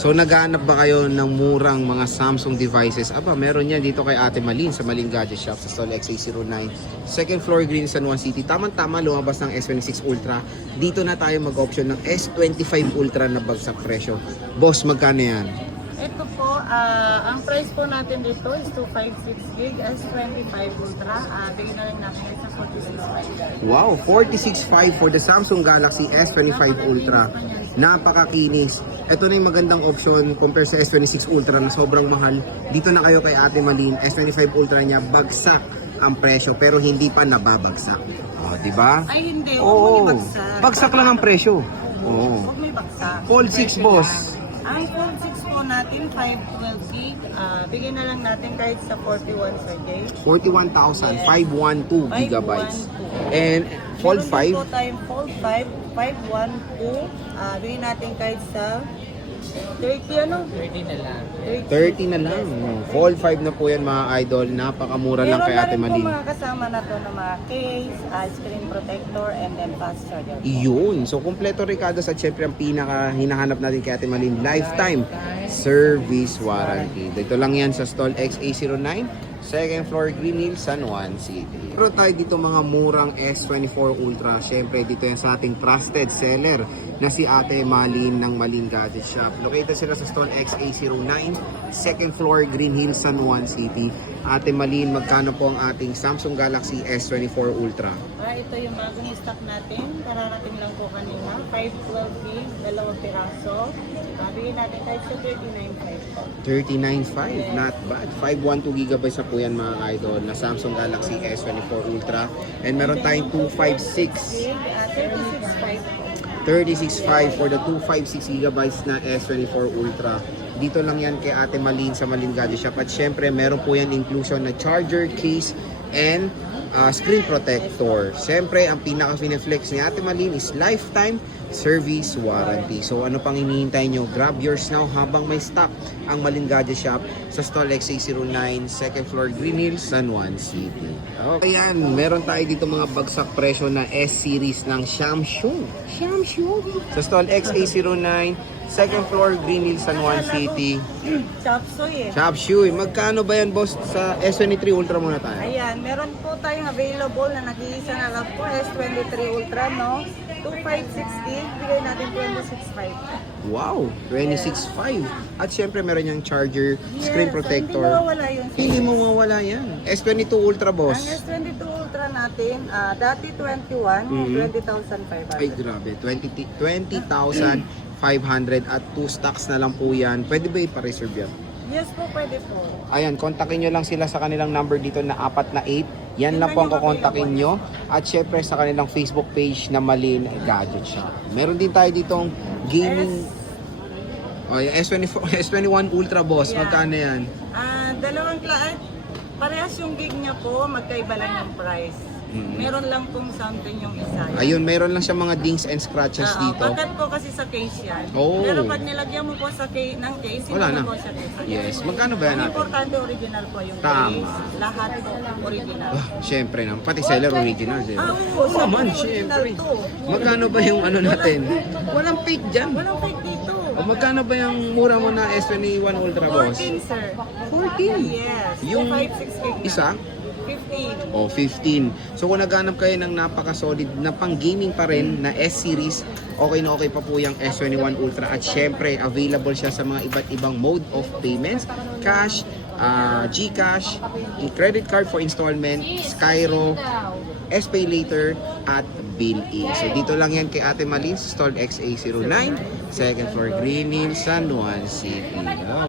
So naghahanap ba kayo ng murang mga Samsung devices? Aba, meron yan dito kay Ate Malin sa Malin Gadget Shop sa stall XA09. Second floor, Green, San Juan City. Tamang-tama lumabas ng S26 Ultra. Dito na tayo mag-option ng S25 Ultra na bagsak presyo. Boss, magkano yan? Ito po, ang price po natin dito is 256 gig S25 Ultra. Bigyan na rin natin sa 46.5. Wow, 46.5 for the Samsung Galaxy S25 Ultra. Napakakinis. Ito na yung magandang option compare sa S26 Ultra na sobrang mahal. Dito na kayo kay Ate Malin. S25 Ultra niya, bagsak ang presyo pero hindi pa nababagsak. Oh, di ba? Ay hindi, Oo. huwag mo ibagsak. Bagsak lang ang presyo. Oo. Huwag may bagsak. Fold 6, boss. Ang Fold 6 po natin, 512 gig. Bigyan na lang natin kahit sa 41 sir Jay. 41,000, 512 gigabytes. 512. And Fold Meron din po 5, tayong Fold 5, 512. Bigyan natin kahit sa 30 ano? 30 na lang. 30 na lang. Fold 5 na po yan mga idol. Napakamura lang kay Ate Malin. Meron na rin po mga kasama na to na mga case, screen protector, and then fast charger. Iyon. So, kompleto Ricardo at syempre ang pinaka hinahanap natin kay Ate Malin, lifetime service warranty. Dito lang yan sa stall XA09, second floor, Green Hills, San Juan City. Pero tayo dito mga murang S24 Ultra. Syempre dito yan sa ating trusted seller na si Ate Malin ng Malin Gadget Shop. Located sila sa stall XA09, second floor, Green Hills, San Juan City. Ate Malin, magkano po ang ating Samsung Galaxy S24 Ultra? Ito yung bagong stock natin. Kararating lang po kanina. 512 gig, dalawang piraso. Bigyan natin kahit sa 39.5. 39.5, not bad. 512 gigabytes na po yan mga idol na Samsung Galaxy S24 Ultra. And meron tayong 256, 36.5. 36.5 for the 256 gigabytes na S24 Ultra. Dito lang yan kay Ate Malin sa Malin Gadget Shop. At syempre meron po yan inclusion na charger, case, and screen protector. Syempre ang pinaka-fineflex ni Ate Malin is lifetime service warranty. So ano pang hinihintay nyo? Grab yours now habang may stock ang Malin Gadget Shop sa stall XA09, second floor, Green Hills, San Juan City. Okay yan, meron tayo dito mga bagsak presyo na S-series ng Samsung. Sa stall XA09, second floor, Green Hills, San Juan City. Chopsoy eh. Chopshoe, magkano ba yan boss sa S23 Ultra muna tayo? Ayan, meron po tayong available na nag-iisa na lang po. S23 Ultra, no? 2560, bigay natin 26.5. Wow, 26.5. At syempre meron yung charger, screen Yes, protector. Hindi mawawala yun. Hindi mo mawala yan. S22 Ultra boss. Ang S22 Ultra natin, dati 21, 20,500. Ay grabe, 20,500 at 2 stocks na lang po yan. Pwede ba ipa-reserve yan? Yes po, pwede po. Ayan, kontakin nyo lang sila sa kanilang number dito na 48. Yan lang po ang kukontakin nyo. At syempre sa kanilang Facebook page na Malin Gadget Shop. Meron din tayo ditong gaming... yung S21 Ultra boss, Yeah. magkano yan? Dalawang parehas yung gig niya po, magkaiba lang yung price. Meron lang pong something yung isa. Ayun, meron lang siya mga dings and scratches dito. Bagat po kasi sa case yan. Oh. Pero pag nilagyan mo po sa ng case, Wala hindi na. po siya case. Yes, magkano ba yan Ang natin? importante original po yung Tama. case. Lahat po original. Syempre naman, pati seller original. Oo, Oo man, original syempre. to. Magkano ba yung ano natin? Walang fake dyan. Walang fake dito. O magkano ba yung mura mo na S21 Ultra boss? 14 sir. 14? Yes. Yung 5, 6 gig na. isa? 15. O 15. So kung naghanap kayo ng napaka-solid na pang-gaming pa rin na S-series, okay na okay pa po yung S21 Ultra. At syempre, available siya sa mga iba't ibang mode of payments. Cash, GCash, credit card for installment, Skyro, SPay later, at Bill-in. So dito lang yan kay Ate Malin sa stall XA09, second floor, Green Hills, San Juan City.